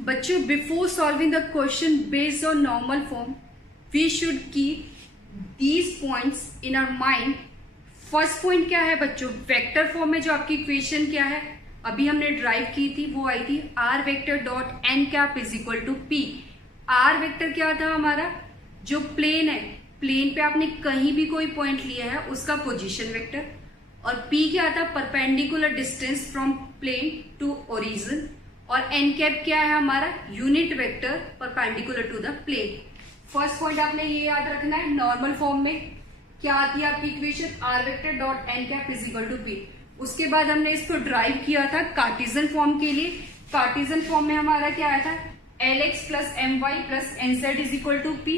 बच्चों, before solving the question based on normal form we should keep these points in our mind. First point क्या है बच्चों? Vector form में जो आपकी इक्वेशन क्या है अभी हमने ड्राइव की थी वो आई थी R vector dot N cap is equal to P. R vector क्या था हमारा? जो प्लेन है, प्लेन पे आपने कहीं भी कोई पॉइंट लिया है उसका पोजीशन वेक्टर, और पी क्या था? Perpendicular distance from plane to origin, और एन कैप क्या है हमारा? Unit vector perpendicular to the plane. First point आपने ये याद रखना है। नॉर्मल फॉर्म में क्या आती है आपकी equation? R vector dot N cap is equal to P. उसके बाद हमने इसको ड्राइव किया था कार्टेशियन फॉर्म के लिए। कार्टेशियन फॉर्म में हमारा क्या आया था? L X plus M Y plus N Z is equal to P,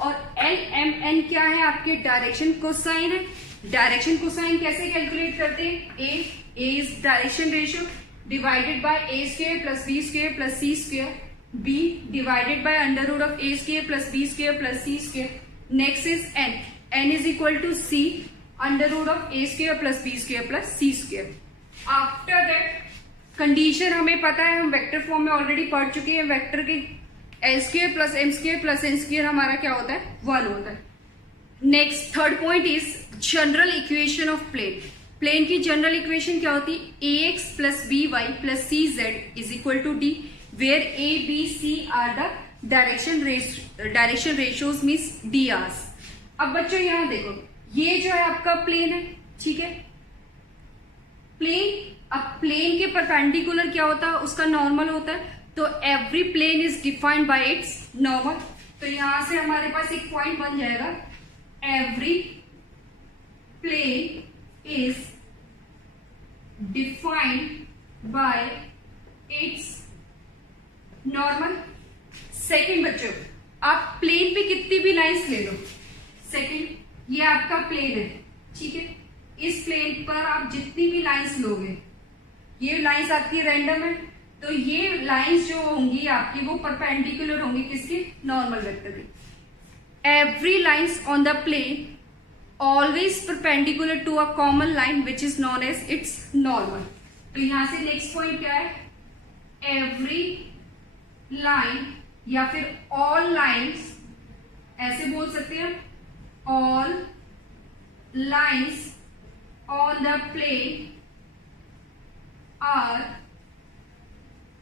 और एल एम एन क्या है? आपके डायरेक्शन कोसाइन है। डायरेक्शन कोसाइन कैसे कैलकुलेट करते हैं? A is direction ratio divided by A square plus B square plus C square, B divided by under root of A square plus B square plus C square. Next is N, N is equal to C under root of A square plus B square plus C square. After that condition हमें पता है, हम vector form में already पढ़ चुके हैं। Vector के L square plus M square plus N square हमारा क्या होता है? 1 होता है। Next third point is general equation of plane. Plane की जनरल इक्वेशन क्या होती है? A X plus B Y plus C Z is equal to D, where A B C are the direction ratios means D Rs. अब बच्चों यहां देखो, ये जो है आपका प्लेन है, ठीक है, प्लेन। अब प्लेन के परपेंडिकुलर क्या होता है? उसका नॉर्मल होता है। तो every plane is defined by its normal. तो यहां से हमारे पास एक पॉइंट बन जाएगा, every plane is defined by its normal. Second बच्चों, आप प्लेन पे कितनी भी लाइंस ले लो। सेकेंड, ये आपका प्लेन है, ठीक है, इस प्लेन पर आप जितनी भी लाइंस लोगे, ये लाइंस आपकी रैंडम है, तो ये लाइंस जो होंगी आपकी वो परपेंडिकुलर होंगी किसके? नॉर्मल वेक्टर की। Every lines on the plane always perpendicular to a common line which is known as its normal. तो यहां से नेक्स्ट पॉइंट क्या है? एवरी लाइन या फिर ऑल लाइंस, ऐसे बोल सकते हैं, all lines on the plane are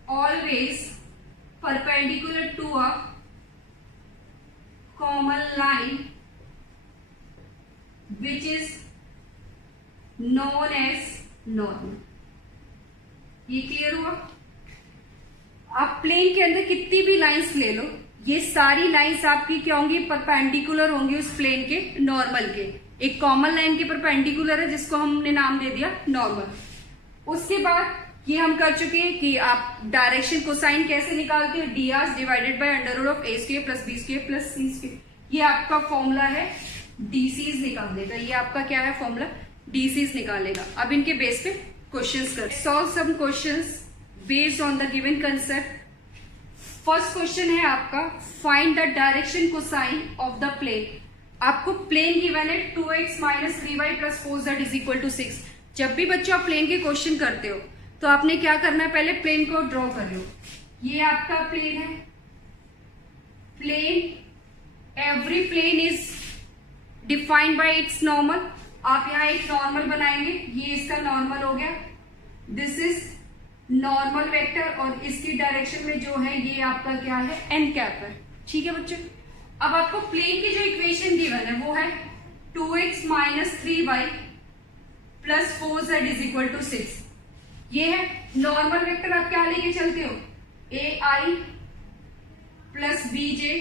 always perpendicular to a common line which is known as normal। ये क्लियर हुआ? आप प्लेन के अंदर कितनी भी लाइंस ले लो, ये सारी लाइंस आपकी क्या होंगी? परपेंडिकुलर होंगी उस प्लेन के नॉर्मल के। एक कॉमन लाइन के परपेंडिकुलर है जिसको हमने नाम दे दिया नॉर्मल। उसके बाद ये हम कर चुके हैं कि आप डायरेक्शन कोसाइन कैसे निकालते हो? D R divided by under root of A square plus B square plus C square. ये आपका फॉर्मूला है डीसीज निकालने का। ये आपका क्या है? फॉर्मूला डीसीज निकालेगा। अब इनके बेस पे क्वेश्चंस कर solve some questions based on the given concept. First question है आपका, find the direction cosine of the plane. आपको प्लेन गिवन है 2x minus 3y plus 4z is equal to 6। जब भी बच्चों आप प्लेन के क्वेश्चन करते हो तो आपने क्या करना है? पहले प्लेन को ड्रॉ कर लो। ये आपका प्लेन है, plane, every plane is defined by its normal. आप यहाँ एक नॉर्मल बनाएंगे, ये इसका नॉर्मल हो गया, दिस इज नॉर्मल वेक्टर, और इसकी डायरेक्शन में जो है ये आपका क्या है? एन कैप है, ठीक है बच्चों। अब आपको प्लेन की जो इक्वेशन गिवन है वो है 2x minus 3y plus 4z is equal to 6। ये है नॉर्मल वेक्टर। आप क्या लेके चलते हो? A I plus B J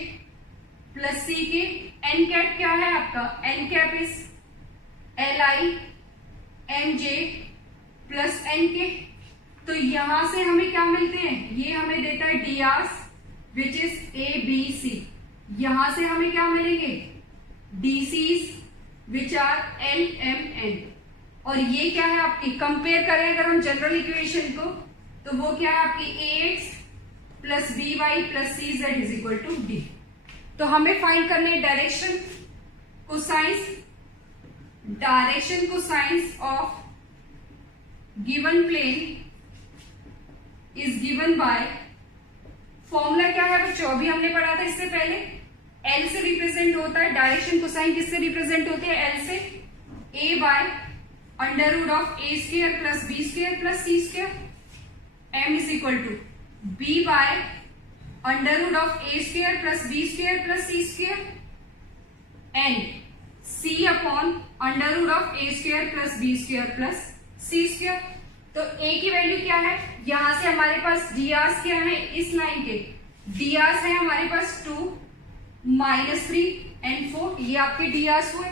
plus C K. N cap क्या है आपका? N cap is L I M J plus N K. तो यहां से हमें क्या मिलते हैं? ये हमें देता है D Rs which is A B C. यहां से हमें क्या मिलेंगे? DCs which are L M N. और ये क्या है आपकी? कंपेयर करें अगर हम जनरल इक्वेशन को, तो वो क्या है आपकी? A X plus B Y plus C Z is equal to D. तो हमें फाइंड करने direction cosines, direction cosines of given plane is given by बच्चों, अभी हमने पढ़ा था इससे पहले, एल से रिप्रेजेंट होता है, डायरेक्शन कोसाइन किससे रिप्रेजेंट होते हैं, एल से, A by under root of A square plus B square plus C square, M is equal to B by under root of A square plus B square plus C square, N C upon under root of A square plus B square plus C square. तो A की value क्या है, यहां से हमारे पास D Rs क्या है, इस लाइन के डी आर्स है हमारे पास 2 -3 एंड 4, ये आपके डी आर्स हुए।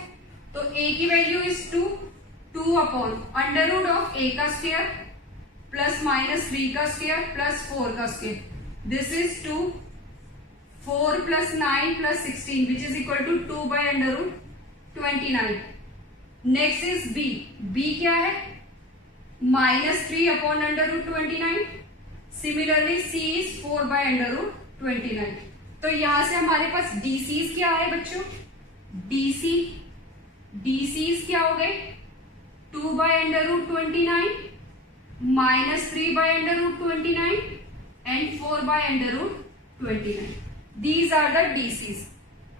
तो ए की value is 2 upon under root of A का स्क्वायर प्लस -3 का स्क्वायर प्लस 4 का square, this is 2, 4 plus 9 plus 16 which is equal to 2 by under root 29। Next is B, B क्या है, -3 upon under root 29, similarly C is 4 by under root 29। तो यहां से हमारे पास DCs क्या है बच्चों, डीसीज क्या हो गए, 2 by under root 29 -3 by under root 29 and 4 by under root 29, these are the DCs.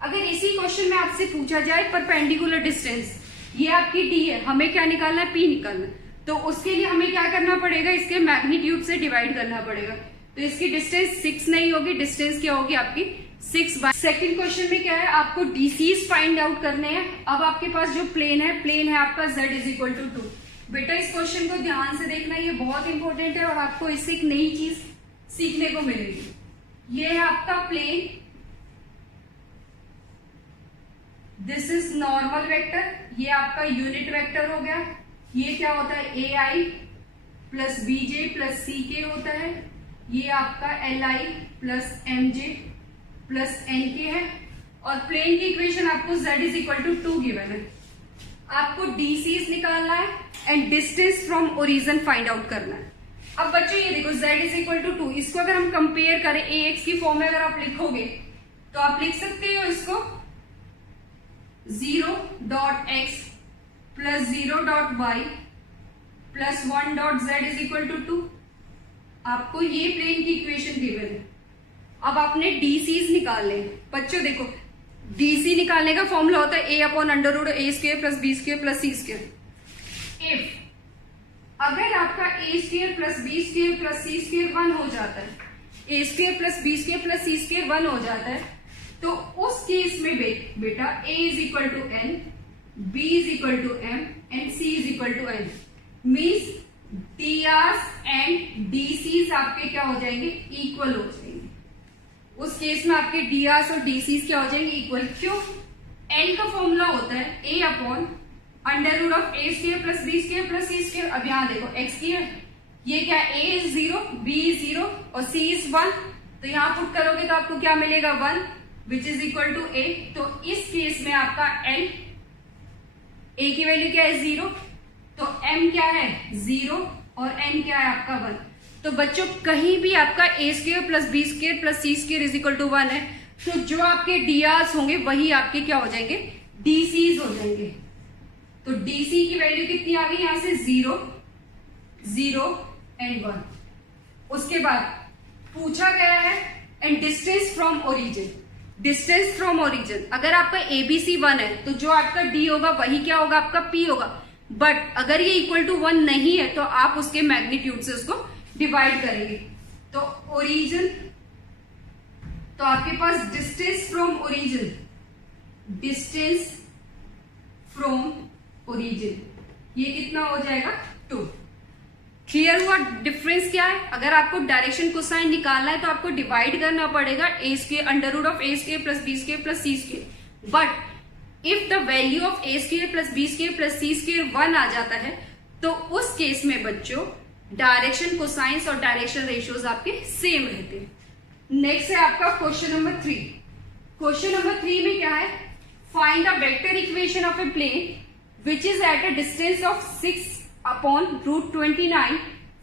अगर इसी क्वेश्चन में आपसे पूछा जाए परपेंडिकुलर डिस्टेंस, ये आपकी डी है, हमें क्या निकालना है, पी निकालना है, तो उसके लिए हमें क्या करना पड़ेगा, इसके मैग्नीट्यूड से डिवाइड करना पड़ेगा। तो इसकी डिस्टेंस 6 नहीं होगी, डिस्टेंस क्या होगी आपकी 6 बाय। सेकंड क्वेश्चन में क्या है, आपको डीसीज फाइंड आउट करने हैं। अब आपके पास जो प्लेन है आपका z इज इक्वल टू 2। बेटा इस क्वेश्चन को ध्यान से देखना, ये बहुत इंपॉर्टेंट है और आपको इससे एक नई चीज सीखने को मिलेगी। ये है आपका plane, this is normal vector, ये आपका यूनिट वेक्टर हो गया। ये क्या होता है, a I plus B J plus C k होता है, ये आपका l i plus m J plus N k है, और प्लेन की इक्वेशन आपको z is equal to 2 given है। आपको डीसीज निकालना है and distance from origin find out करना है। अब बच्चों ये देखो z इज इक्वल टू 2, इसको अगर हम कंपेयर करें ax की फॉर्म में अगर आप लिखोगे तो आप लिख सकते हो इसको 0.x plus 0.y plus 1.z is equal to 2। आपको ये प्लेन की इक्वेशन गिवन है। अब आपने डीसीज निकालने हैं। बच्चों देखो, डीसी निकालने का फॉर्मूला होता है a upon under root A square plus B square plus C square. If अगर आपका A square plus B square plus C square 1 हो जाता है, A square plus B square plus C square 1 हो जाता है, तो उस केस में बेटा a is equal to n, b is equal to m and c is equal to n, means drs and dc's आपके क्या हो जाएंगे, इक्वल हो जाएंगे। उस केस में आपके drs और dc's क्या हो जाएंगे, इक्वल। क्यों, n का फॉर्मूला होता है a upon under root of A square plus B square plus C square. अब यहाँ देखो x की है, ये क्या, a इज 0, b इज 0 और c इज 1, तो यहाँ पुट करोगे तो आपको क्या मिलेगा 1 which is equal to a। तो इस केस में आपका n, a की वैल्यू क्या है 0, तो m क्या है 0 और n क्या है आपका 1। तो बच्चों कहीं भी आपका a square plus B square plus C square is equal to 1 है, तो जो आपके drs होंगे वही आपके क्या हो जाएंगे, dc's हो जाएंगे। तो dc की वैल्यू कितनी आ गई, यहां से 0, 0 एंड 1। उसके बाद पूछा गया है and distance from origin. Distance from origin, अगर आपका एबीसी 1 है तो जो आपका डी होगा वही क्या होगा, आपका पी होगा। बट अगर ये इक्वल टू 1 नहीं है तो आप उसके मैग्नीट्यूड से उसको डिवाइड करेंगे। तो ओरिजिन, तो आपके पास distance from origin, distance from origin, ये कितना हो जाएगा 2। क्लियर हुआ डिफरेंस क्या है। अगर आपको डायरेक्शन कोसाइन निकालना है तो आपको डिवाइड करना पड़ेगा A square under root of A square plus B square plus C square. But if the value of A square plus B square plus C square 1 आ जाता है, तो उस केस में बच्चों डायरेक्शन कोसाइंस और डायरेक्शन रेशियोज आपके same रहते हैं। नेक्स्ट है आपका क्वेश्चन नंबर 3। क्वेश्चन नंबर 3 में क्या है, find the vector equation of a plane which is at a distance of 6 upon root 29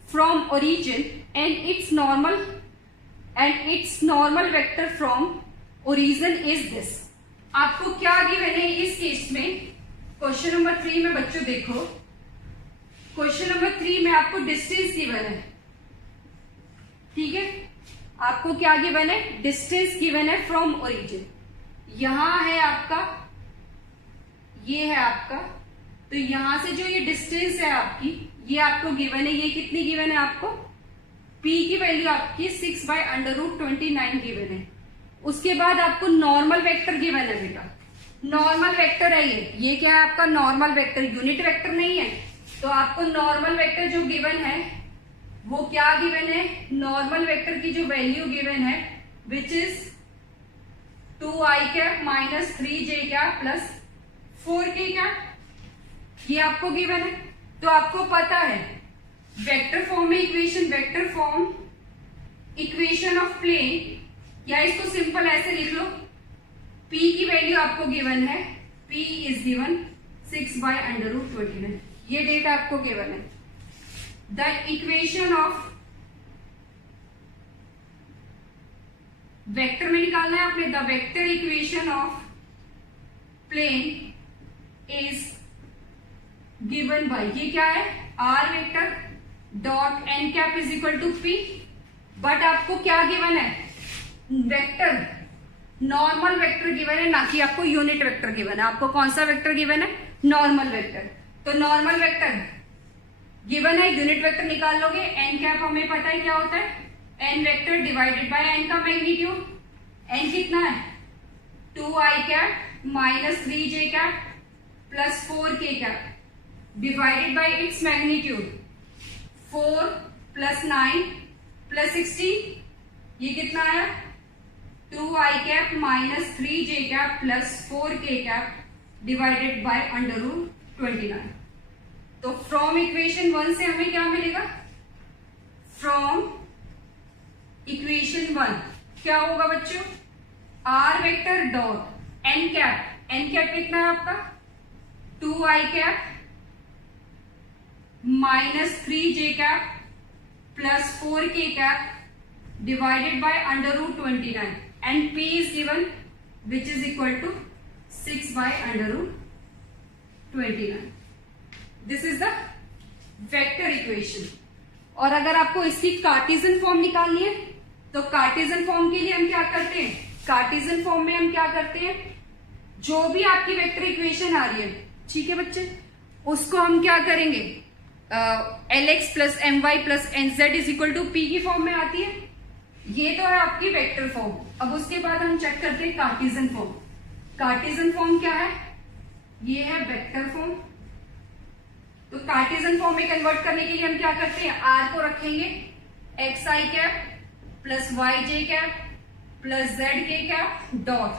from origin and its normal vector from origin is this। आपको क्या given है इस case में, question number 3 में बच्चों देखो, क्वेश्चन नंबर 3 में आपको डिस्टेंस गिवन है, ठीक है। आपको क्या गिवन है, डिस्टेंस गिवन है फ्रॉम ओरिजिन। यहां है आपका, ये है आपका, तो यहां से जो ये डिस्टेंस है आपकी, ये आपको गिवन है। ये कितनी गिवन है आपको, p की वैल्यू आपकी 6/√29 गिवन है। उसके बाद आपको नॉर्मल वेक्टर गिवन है बेटा, नॉर्मल वेक्टर है ये क्या है आपका नॉर्मल वेक्टर, यूनिट वेक्टर नहीं है। तो आपको नॉर्मल वेक्टर जो गिवन है वो क्या गिवन है, नॉर्मल वेक्टर की जो वैल्यू गिवन है which is 2i minus 3j plus 4k, ये आपको गिवन है। तो आपको पता है वेक्टर फॉर्म में equation, vector form equation of plane, या इसको सिंपल ऐसे लिख लो, p की वैल्यू आपको गिवन है, p इज गिवन 6/√29, ये डेटा आपको गिवन है। द इक्वेशन ऑफ वेक्टर में निकालना है आपने, the vector equation of plane is given by, ये क्या है, r vector dot n cap is equal to p। But आपको क्या गिवन है, वेक्टर, नॉर्मल वेक्टर गिवन है, ना कि आपको यूनिट वेक्टर गिवन है। आपको कौन सा वेक्टर गिवन है, नॉर्मल वेक्टर। तो नॉर्मल वेक्टर गिवन है, यूनिट वेक्टर निकाल लोगे, n कैप हमें पता है क्या होता है, n vector divided by n का मैग्नीट्यूड। n कितना है, 2i minus 3j plus 4k divided by its magnitude, 4 plus 9 plus 16, ये कितना है 2i minus 3j plus 4k divided by √29। तो फ्रॉम इक्वेशन 1 से हमें क्या मिलेगा, फ्रॉम इक्वेशन 1 क्या होगा बच्चों, r vector dot n cap कितना है आपका 2i minus 3j plus 4k divided by √29 and p is given which is equal to 6/√29. This is the vector equation. और अगर आपको इसकी कार्टेशियन फॉर्म निकालनी है तो कार्टेशियन फॉर्म के लिए हम क्या करते हैं, कार्टेशियन फॉर्म में हम क्या करते हैं, जो भी आपकी वेक्टर इक्वेशन आ रही है, ठीक है बच्चे, उसको हम क्या करेंगे, lx plus my plus nz is equal to p की फॉर्म में आती है। ये तो है आपकी वेक्टर फॉर्म। अब उसके बाद हम चेक करते हैं कार्टेशियन फॉर्म। कार्टेशियन फॉर्म क्या है, ये है वेक्टर फॉर्म। तो कार्टेशियन फॉर्म में कन्वर्ट करने के लिए हम क्या करते हैं, r को रखेंगे xi plus yj plus zk dot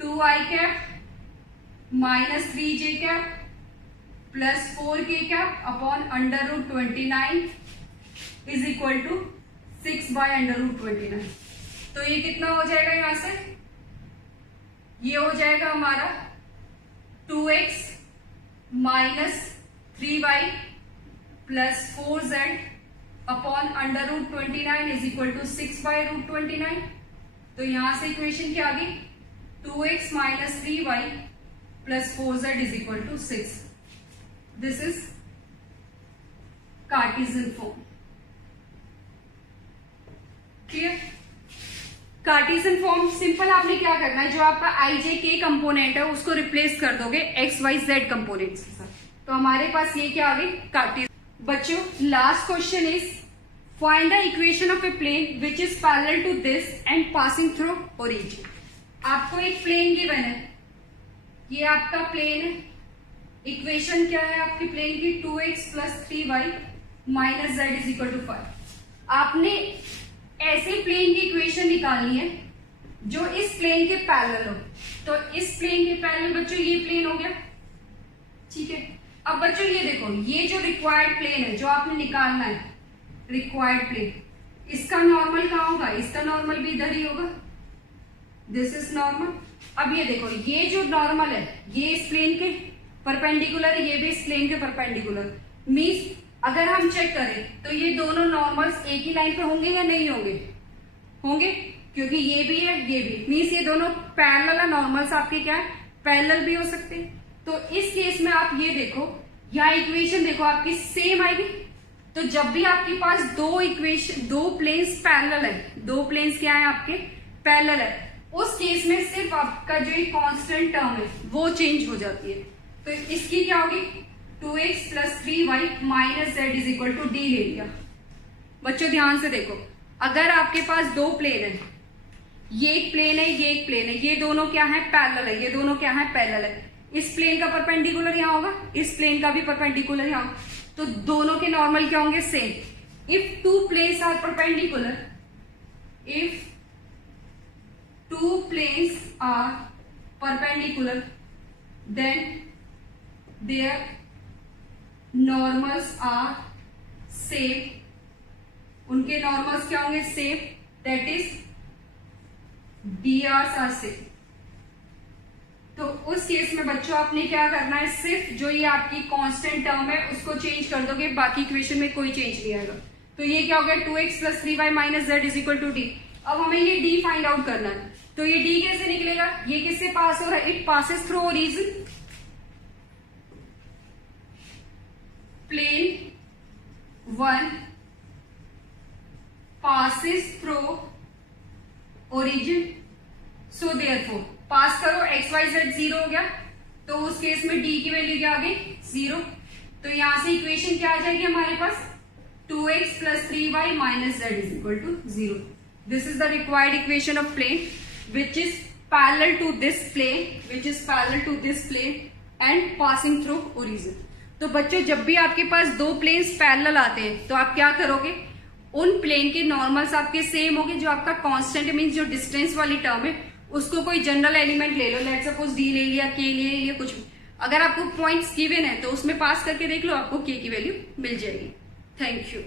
2i minus 3j plus 4k upon √29 is equal to 6/√29। तो ये कितना हो जाएगा, यहां से ये हो जाएगा हमारा 2x minus 3y plus 4z upon √29 is equal to 6/√29। तो यहां से इक्वेशन क्या आ गई, 2x minus 3y plus 4z is equal to 6। This is Cartesian form. Clear, Cartesian form simple आपने क्या करना है, जो आपका i j k कंपोनेंट है उसको रिप्लेस कर दोगे x y z कंपोनेंट्स के साथ। तो हमारे पास ये क्या आ गई, कार्टेशियन। बच्चों last question is find the equation of a plane which is parallel to this and passing through origin. आपको एक प्लेन गिवन है, ये आपका प्लेन है, इक्वेशन क्या है आपकी प्लेन की, 2x plus 3y minus z is equal to 5। आपने ऐसे प्लेन की इक्वेशन निकालनी है जो इस प्लेन के पैरेलल हो। तो इस प्लेन के पैरेलल बच्चों ये प्लेन हो गया, ठीक है। अब बच्चों ये देखो, ये जो रिक्वायर्ड प्लेन है जो आपने निकालना है, रिक्वायर्ड प्लेन, इसका नॉर्मल कहाँ होगा, इसका नॉर्मल भी इधर ही होगा, दिस इज नॉर्मल। अब ये देखो, ये जो नॉर्मल है ये इस प्लेन के परपेंडिकुलर है, ये भी इस प्लेन के परपेंडिकुलर। मीन्स अगर हम चेक करें तो ये दोनों नॉर्मल्स एक ही लाइन पे होंगे या नहीं होंगे, होंगे, क्योंकि ये भी है ये भी, मीन्स ये दोनों पैरेलल नॉर्मल्स आपके क्या है, पैरेलल भी हो सकते हैं। तो इस केस में आप ये देखो, यहाँ इक्वेशन देखो आपकी सेम आएगी, तो जब भी आपके पास दो प्लेन्स पैरेलल है, दो प्लेन्स क्या है आपके पैरेलल है, उस केस में सिर्फ आपका जो ये कांस्टेंट टर्म है वो चेंज हो जाती है। तो इसकी क्या होगी 2x + 3y - z = d ले लिया। बच्चों ध्यान से देखो, अगर आपके पास दो प्लेन है, ये एक प्लेन है, ये एक प्लेन है, ये दोनों क्या है पैरेलल है, ये दोनों क्या है पैरेलल है, इस प्लेन का परपेंडिकुलर यहां होगा, इस प्लेन का भी परपेंडिकुलर यहां, तो दोनों के नॉर्मल क्या होंगे same. If two planes are perpendicular, if two planes are perpendicular then their normals are same, उनके नॉर्मल्स क्या होंगे same, that is drs are same. तो उस केस में बच्चों आपने क्या करना है, सिर्फ जो ये आपकी कांस्टेंट टर्म है उसको चेंज कर दोगे, बाकी इक्वेशन में कोई चेंज नहीं आएगा। तो ये क्या हो गया 2x + 3y - z = d। अब हमें ये d फाइंड आउट करना है, तो ये d कैसे निकलेगा, ये किससे पास हो रहा है, it passes through origin, plane 1 passes through origin, so therefore pass करो x y z 0 हो गया, तो उस केस में d की वैल्यू क्या आ गई 0। तो यहां से इक्वेशन क्या आ जाएगी हमारे पास 2x + 3y - z = 0। This is the required equation of plane which is parallel to this plane and passing through origin। तो बच्चों जब भी आपके पास दो प्लेन्स पैरेलल आते हैं तो आप क्या करोगे, उन प्लेन के नॉर्मल्स आपके सेम होंगे, जो आपका कांस्टेंट मीन्स जो डिस्टेंस वाली टर्म है उसको कोई जनरल एलिमेंट ले लो, लेट सपोज d ले लिया, k ले लिया, कुछ भी। अगर आपको पॉइंट्स गिवन है तो उसमें पास करके देख लो, आपको k की वैल्यू मिल जाएगी। Thank you.